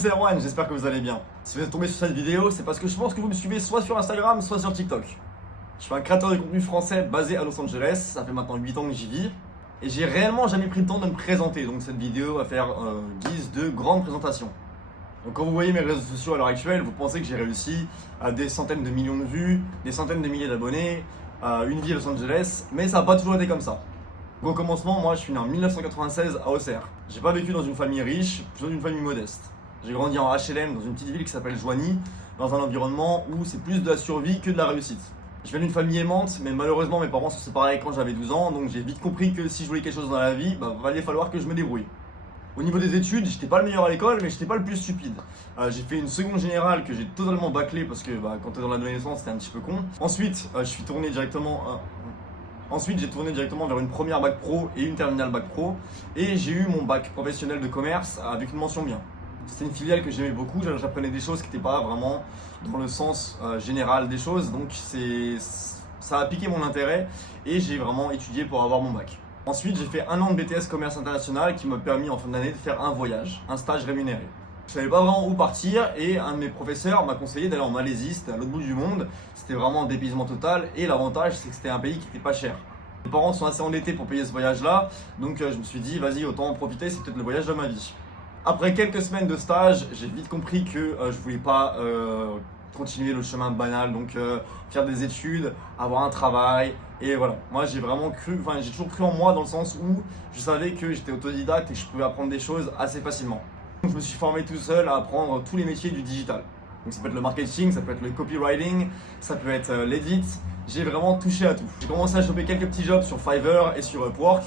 C'est Erwan, j'espère que vous allez bien. Si vous êtes tombé sur cette vidéo, c'est parce que je pense que vous me suivez soit sur Instagram, soit sur TikTok. Je suis un créateur de contenu français basé à Los Angeles, ça fait maintenant 8 ans que j'y vis. Et j'ai réellement jamais pris le temps de me présenter, donc cette vidéo va faire guise de grande présentation. Donc quand vous voyez mes réseaux sociaux à l'heure actuelle, vous pensez que j'ai réussi à des centaines de millions de vues, des centaines de milliers d'abonnés, une vie à Los Angeles, mais ça n'a pas toujours été comme ça. Donc, au commencement, moi je suis né en 1996 à Auxerre. J'ai pas vécu dans une famille riche, plutôt dans une famille modeste. J'ai grandi en HLM dans une petite ville qui s'appelle Joigny, dans un environnement où c'est plus de la survie que de la réussite. Je viens d'une famille aimante, mais malheureusement mes parents se séparaient quand j'avais 12 ans, donc j'ai vite compris que si je voulais quelque chose dans la vie, il allait falloir que je me débrouille. Au niveau des études, j'étais pas le meilleur à l'école, mais j'étais pas le plus stupide. J'ai fait une seconde générale que j'ai totalement bâclée parce que quand t'es dans l'adolescence, c'était un petit peu con. Ensuite, j'ai tourné directement vers une première bac pro et une terminale bac pro, et j'ai eu mon bac professionnel de commerce avec une mention bien. C'était une filiale que j'aimais beaucoup, j'apprenais des choses qui n'étaient pas vraiment dans le sens général des choses, donc ça a piqué mon intérêt et j'ai vraiment étudié pour avoir mon bac. Ensuite, j'ai fait un an de BTS commerce international qui m'a permis en fin d'année de faire un voyage, un stage rémunéré. Je savais pas vraiment où partir et un de mes professeurs m'a conseillé d'aller en Malaisie, c'était à l'autre bout du monde, c'était vraiment un dépaysement total et l'avantage c'est que c'était un pays qui n'était pas cher. Mes parents sont assez endettés pour payer ce voyage-là, donc je me suis dit vas-y autant en profiter, c'est peut-être le voyage de ma vie. Après quelques semaines de stage, j'ai vite compris que je voulais pas continuer le chemin banal, donc faire des études, avoir un travail, et voilà. Moi j'ai toujours cru en moi dans le sens où je savais que j'étais autodidacte et que je pouvais apprendre des choses assez facilement. Donc, je me suis formé tout seul à apprendre tous les métiers du digital. Donc ça peut être le marketing, ça peut être le copywriting, ça peut être l'edit, j'ai vraiment touché à tout. J'ai commencé à choper quelques petits jobs sur Fiverr et sur Upwork,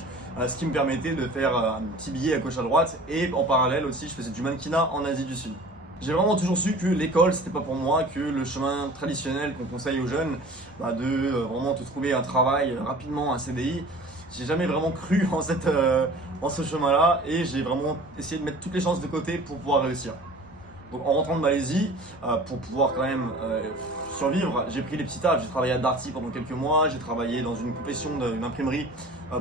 ce qui me permettait de faire un petit billet à gauche à droite, et en parallèle aussi je faisais du mannequinat en Asie du Sud. J'ai vraiment toujours su que l'école c'était pas pour moi, que le chemin traditionnel qu'on conseille aux jeunes, de vraiment te trouver un travail rapidement, un CDI, j'ai jamais vraiment cru en ce chemin-là, et j'ai vraiment essayé de mettre toutes les chances de côté pour pouvoir réussir. Donc en rentrant de Malaisie, pour pouvoir quand même survivre, j'ai pris des petits tafs. J'ai travaillé à Darty pendant quelques mois, j'ai travaillé dans une confession d'une imprimerie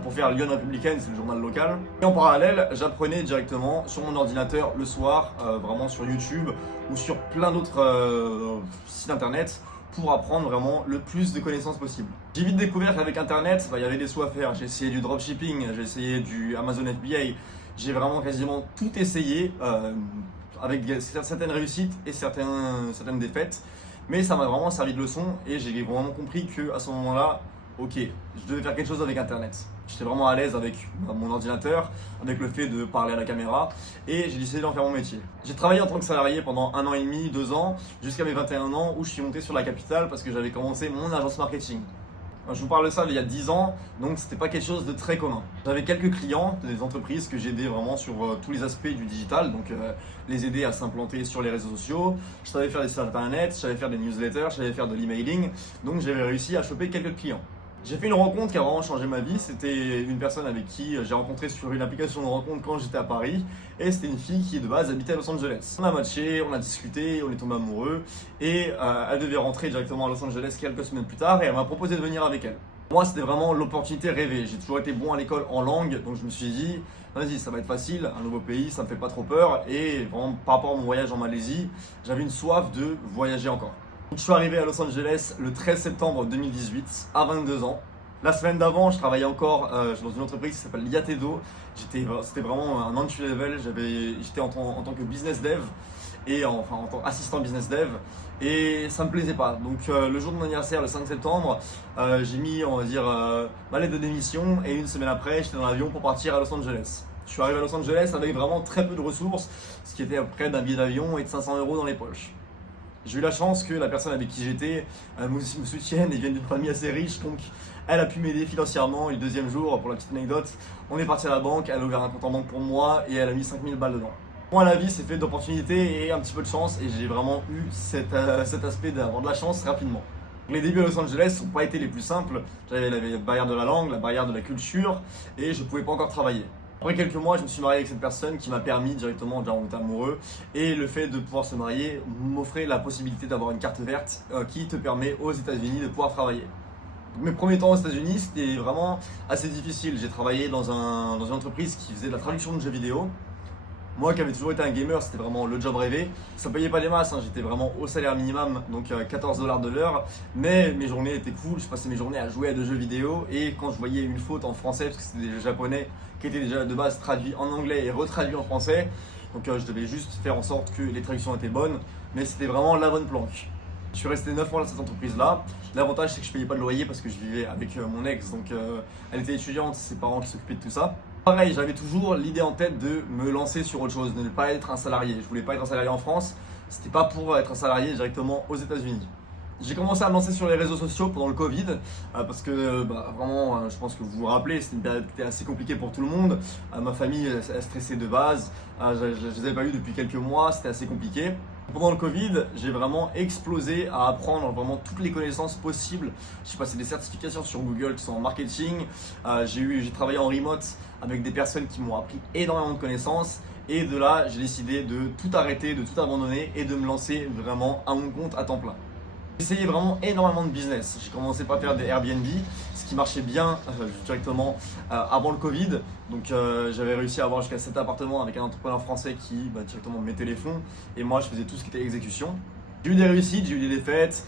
pour faire Lyon Républicaine, c'est le journal local. Et en parallèle, j'apprenais directement sur mon ordinateur le soir, vraiment sur YouTube ou sur plein d'autres sites internet pour apprendre vraiment le plus de connaissances possible. J'ai vite découvert qu'avec internet, il y avait des sous à faire. J'ai essayé du dropshipping, j'ai essayé du Amazon FBA, j'ai vraiment quasiment tout essayé. Avec certaines réussites et certaines défaites, mais ça m'a vraiment servi de leçon et j'ai vraiment compris que à ce moment-là, ok, je devais faire quelque chose avec internet. J'étais vraiment à l'aise avec mon ordinateur, avec le fait de parler à la caméra, et j'ai décidé d'en faire mon métier. J'ai travaillé en tant que salarié pendant 1 an et demi, 2 ans, jusqu'à mes 21 ans où je suis monté sur la capitale parce que j'avais commencé mon agence marketing. Je vous parle de ça il y a 10 ans, donc c'était pas quelque chose de très commun. J'avais quelques clients, des entreprises que j'aidais vraiment sur tous les aspects du digital, donc les aider à s'implanter sur les réseaux sociaux. Je savais faire des sites internet, je savais faire des newsletters, je savais faire de l'emailing, donc j'avais réussi à choper quelques clients. J'ai fait une rencontre qui a vraiment changé ma vie, c'était une personne avec qui j'ai rencontré sur une application de rencontre quand j'étais à Paris, et c'était une fille qui de base habitait à Los Angeles. On a matché, on a discuté, on est tombé amoureux, et elle devait rentrer directement à Los Angeles quelques semaines plus tard, et elle m'a proposé de venir avec elle. Moi c'était vraiment l'opportunité rêvée, j'ai toujours été bon à l'école en langue, donc je me suis dit, vas-y ça va être facile, un nouveau pays, ça me fait pas trop peur, et vraiment par rapport à mon voyage en Malaisie, j'avais une soif de voyager encore. Je suis arrivé à Los Angeles le 13 septembre 2018, à 22 ans. La semaine d'avant, je travaillais encore dans une entreprise qui s'appelle Yatedo. C'était vraiment un entry level. J'étais en tant que business dev et en tant qu'assistant business dev, et ça me plaisait pas. Donc le jour de mon anniversaire, le 5 septembre, j'ai mis ma lettre de démission, et une semaine après, j'étais dans l'avion pour partir à Los Angeles. Je suis arrivé à Los Angeles avec vraiment très peu de ressources, ce qui était près d'un billet d'avion et de 500 € dans les poches. J'ai eu la chance que la personne avec qui j'étais me soutienne et vienne d'une famille assez riche, donc elle a pu m'aider financièrement. Et le deuxième jour, pour la petite anecdote, on est parti à la banque, elle a ouvert un compte en banque pour moi et elle a mis 5000 balles dedans. Moi, la vie, c'est fait d'opportunités et un petit peu de chance, et j'ai vraiment eu cet aspect d'avoir de la chance rapidement. Les débuts à Los Angeles n'ont pas été les plus simples. J'avais la barrière de la langue, la barrière de la culture, et je ne pouvais pas encore travailler. Après quelques mois, je me suis marié avec cette personne qui m'a permis directement, déjà on était amoureux, et le fait de pouvoir se marier m'offrait la possibilité d'avoir une carte verte qui te permet aux États-Unis de pouvoir travailler. Donc, mes premiers temps aux États-Unis, c'était vraiment assez difficile. J'ai travaillé dans une entreprise qui faisait de la traduction de jeux vidéo. Moi qui avais toujours été un gamer, c'était vraiment le job rêvé. Ça payait pas des masses, hein, j'étais vraiment au salaire minimum, donc 14 $ de l'heure. Mais mes journées étaient cool, je passais mes journées à jouer à des jeux vidéo. Et quand je voyais une faute en français, parce que c'était des japonais qui étaient déjà de base traduits en anglais et retraduits en français, donc je devais juste faire en sorte que les traductions étaient bonnes. Mais c'était vraiment la bonne planche. Je suis resté 9 mois dans cette entreprise-là. L'avantage, c'est que je payais pas de loyer parce que je vivais avec mon ex. Donc, elle était étudiante, ses parents qui s'occupaient de tout ça. Pareil, j'avais toujours l'idée en tête de me lancer sur autre chose, de ne pas être un salarié. Je voulais pas être un salarié en France. C'était pas pour être un salarié directement aux États-Unis. J'ai commencé à me lancer sur les réseaux sociaux pendant le Covid parce que vraiment, je pense que vous vous rappelez, c'était une période qui était assez compliquée pour tout le monde. Ma famille elle stressait de base, je ne les avais pas eu depuis quelques mois, c'était assez compliqué. Pendant le Covid, j'ai vraiment explosé à apprendre vraiment toutes les connaissances possibles. J'ai passé des certifications sur Google qui sont en marketing. J'ai travaillé en remote avec des personnes qui m'ont appris énormément de connaissances. Et de là, j'ai décidé de tout arrêter, de tout abandonner et de me lancer vraiment à mon compte à temps plein. J'ai essayé vraiment énormément de business. J'ai commencé par faire des Airbnb, ce qui marchait bien directement avant le Covid. Donc j'avais réussi à avoir jusqu'à 7 appartements avec un entrepreneur français qui directement me mettait les fonds. Et moi je faisais tout ce qui était exécution. J'ai eu des réussites, j'ai eu des défaites,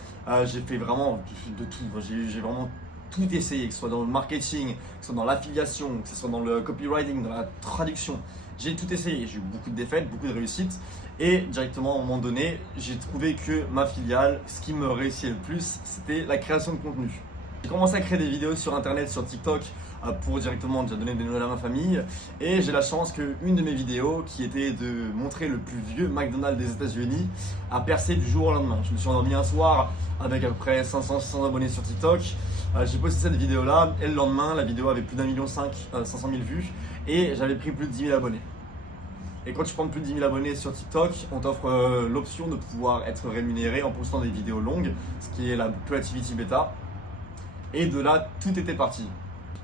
j'ai fait vraiment de tout. J'ai vraiment tout essayé, que ce soit dans le marketing, que ce soit dans l'affiliation, que ce soit dans le copywriting, dans la traduction. J'ai tout essayé, j'ai eu beaucoup de défaites, beaucoup de réussites. Et directement à un moment donné, j'ai trouvé que ma filiale, ce qui me réussissait le plus, c'était la création de contenu. J'ai commencé à créer des vidéos sur internet, sur TikTok, pour directement déjà donner des nouvelles à ma famille. Et j'ai la chance qu'une de mes vidéos, qui était de montrer le plus vieux McDonald's des États-Unis, a percé du jour au lendemain. Je me suis endormi un soir avec à peu près 500-600 abonnés sur TikTok. J'ai posté cette vidéo-là et le lendemain, la vidéo avait plus d'1,5 million, 500 000 vues et j'avais pris plus de 10 000 abonnés. Et quand tu prends plus de 10 000 abonnés sur TikTok, on t'offre l'option de pouvoir être rémunéré en postant des vidéos longues, ce qui est la Creativity Beta. Et de là, tout était parti.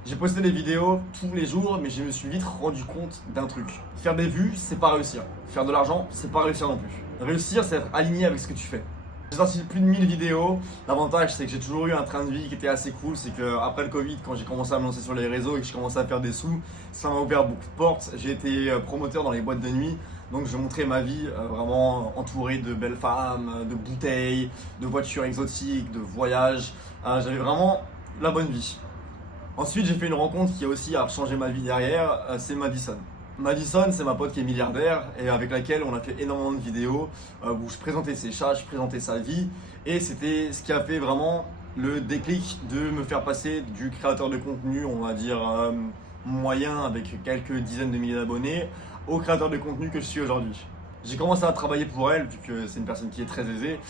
J'ai posté des vidéos tous les jours, mais je me suis vite rendu compte d'un truc. Faire des vues, c'est pas réussir. Faire de l'argent, c'est pas réussir non plus. Réussir, c'est être aligné avec ce que tu fais. J'ai sorti plus de 1000 vidéos. L'avantage, c'est que j'ai toujours eu un train de vie qui était assez cool. C'est qu'après le Covid, quand j'ai commencé à me lancer sur les réseaux et que j'ai commencé à faire des sous, ça m'a ouvert beaucoup de portes. J'ai été promoteur dans les boîtes de nuit. Donc je montrais ma vie vraiment entourée de belles femmes, de bouteilles, de voitures exotiques, de voyages. J'avais vraiment la bonne vie. Ensuite, j'ai fait une rencontre qui a aussi changé ma vie derrière. C'est Madison. Madison, c'est ma pote qui est milliardaire et avec laquelle on a fait énormément de vidéos où je présentais ses chats, je présentais sa vie et c'était ce qui a fait vraiment le déclic de me faire passer du créateur de contenu, on va dire moyen avec quelques dizaines de milliers d'abonnés, au créateur de contenu que je suis aujourd'hui. J'ai commencé à travailler pour elle vu que c'est une personne qui est très aisée.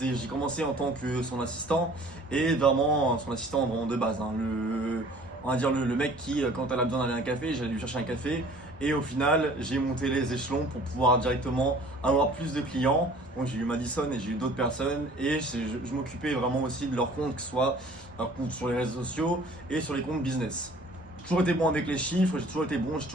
J'ai commencé en tant que son assistant et vraiment son assistant vraiment de base. On va dire le mec qui, quand elle a besoin d'aller à un café, j'allais lui chercher un café. Et au final, j'ai monté les échelons pour pouvoir directement avoir plus de clients. Donc j'ai eu Madison et j'ai eu d'autres personnes. Et je m'occupais vraiment aussi de leurs comptes, que ce soit leurs comptes sur les réseaux sociaux et sur les comptes business. J'ai toujours été bon avec les chiffres, j'ai toujours été bon, j'ai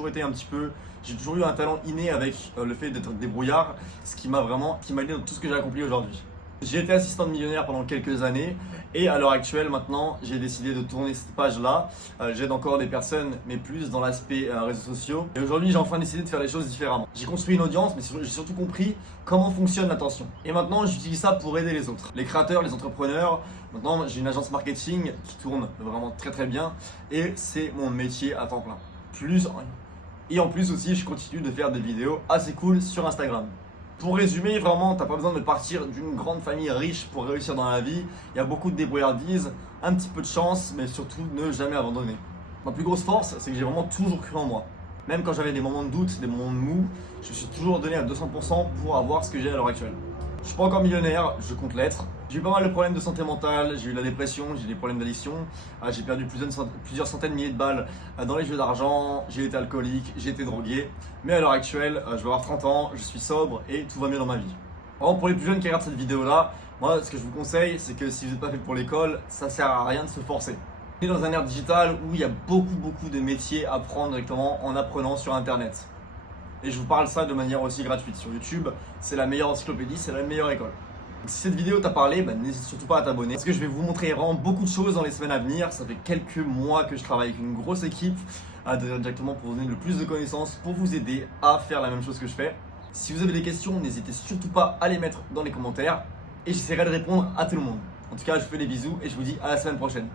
toujours eu un talent inné avec le fait d'être débrouillard, ce qui m'a aidé dans tout ce que j'ai accompli aujourd'hui. J'ai été assistant de millionnaire pendant quelques années et à l'heure actuelle maintenant j'ai décidé de tourner cette page là. J'aide encore des personnes mais plus dans l'aspect réseaux sociaux et aujourd'hui j'ai enfin décidé de faire les choses différemment. J'ai construit une audience mais j'ai surtout compris comment fonctionne l'attention et maintenant j'utilise ça pour aider les autres, les créateurs, les entrepreneurs. Maintenant j'ai une agence marketing qui tourne vraiment très très bien et c'est mon métier à temps plein. Et en plus aussi je continue de faire des vidéos assez cool sur Instagram. Pour résumer, vraiment, t'as pas besoin de partir d'une grande famille riche pour réussir dans la vie. Il y a beaucoup de débrouillardise, un petit peu de chance, mais surtout ne jamais abandonner. Ma plus grosse force, c'est que j'ai vraiment toujours cru en moi. Même quand j'avais des moments de doute, des moments de mou, je me suis toujours donné à 200% pour avoir ce que j'ai à l'heure actuelle. Je suis pas encore millionnaire, je compte l'être. J'ai eu pas mal de problèmes de santé mentale, j'ai eu la dépression, j'ai eu des problèmes d'addiction, j'ai perdu plusieurs centaines de milliers de balles dans les jeux d'argent, j'ai été alcoolique, j'ai été drogué. Mais à l'heure actuelle, je vais avoir 30 ans, je suis sobre et tout va mieux dans ma vie. Vraiment, pour les plus jeunes qui regardent cette vidéo là, moi ce que je vous conseille, c'est que si vous n'êtes pas fait pour l'école, ça sert à rien de se forcer. On est dans un ère digital où il y a beaucoup de métiers à apprendre directement en apprenant sur internet. Et je vous parle ça de manière aussi gratuite sur YouTube, c'est la meilleure encyclopédie, c'est la meilleure école. Si cette vidéo t'a parlé, n'hésite surtout pas à t'abonner parce que je vais vous montrer vraiment beaucoup de choses dans les semaines à venir. Ça fait quelques mois que je travaille avec une grosse équipe directement pour vous donner le plus de connaissances, pour vous aider à faire la même chose que je fais. Si vous avez des questions, n'hésitez surtout pas à les mettre dans les commentaires et j'essaierai de répondre à tout le monde. En tout cas, je vous fais des bisous et je vous dis à la semaine prochaine.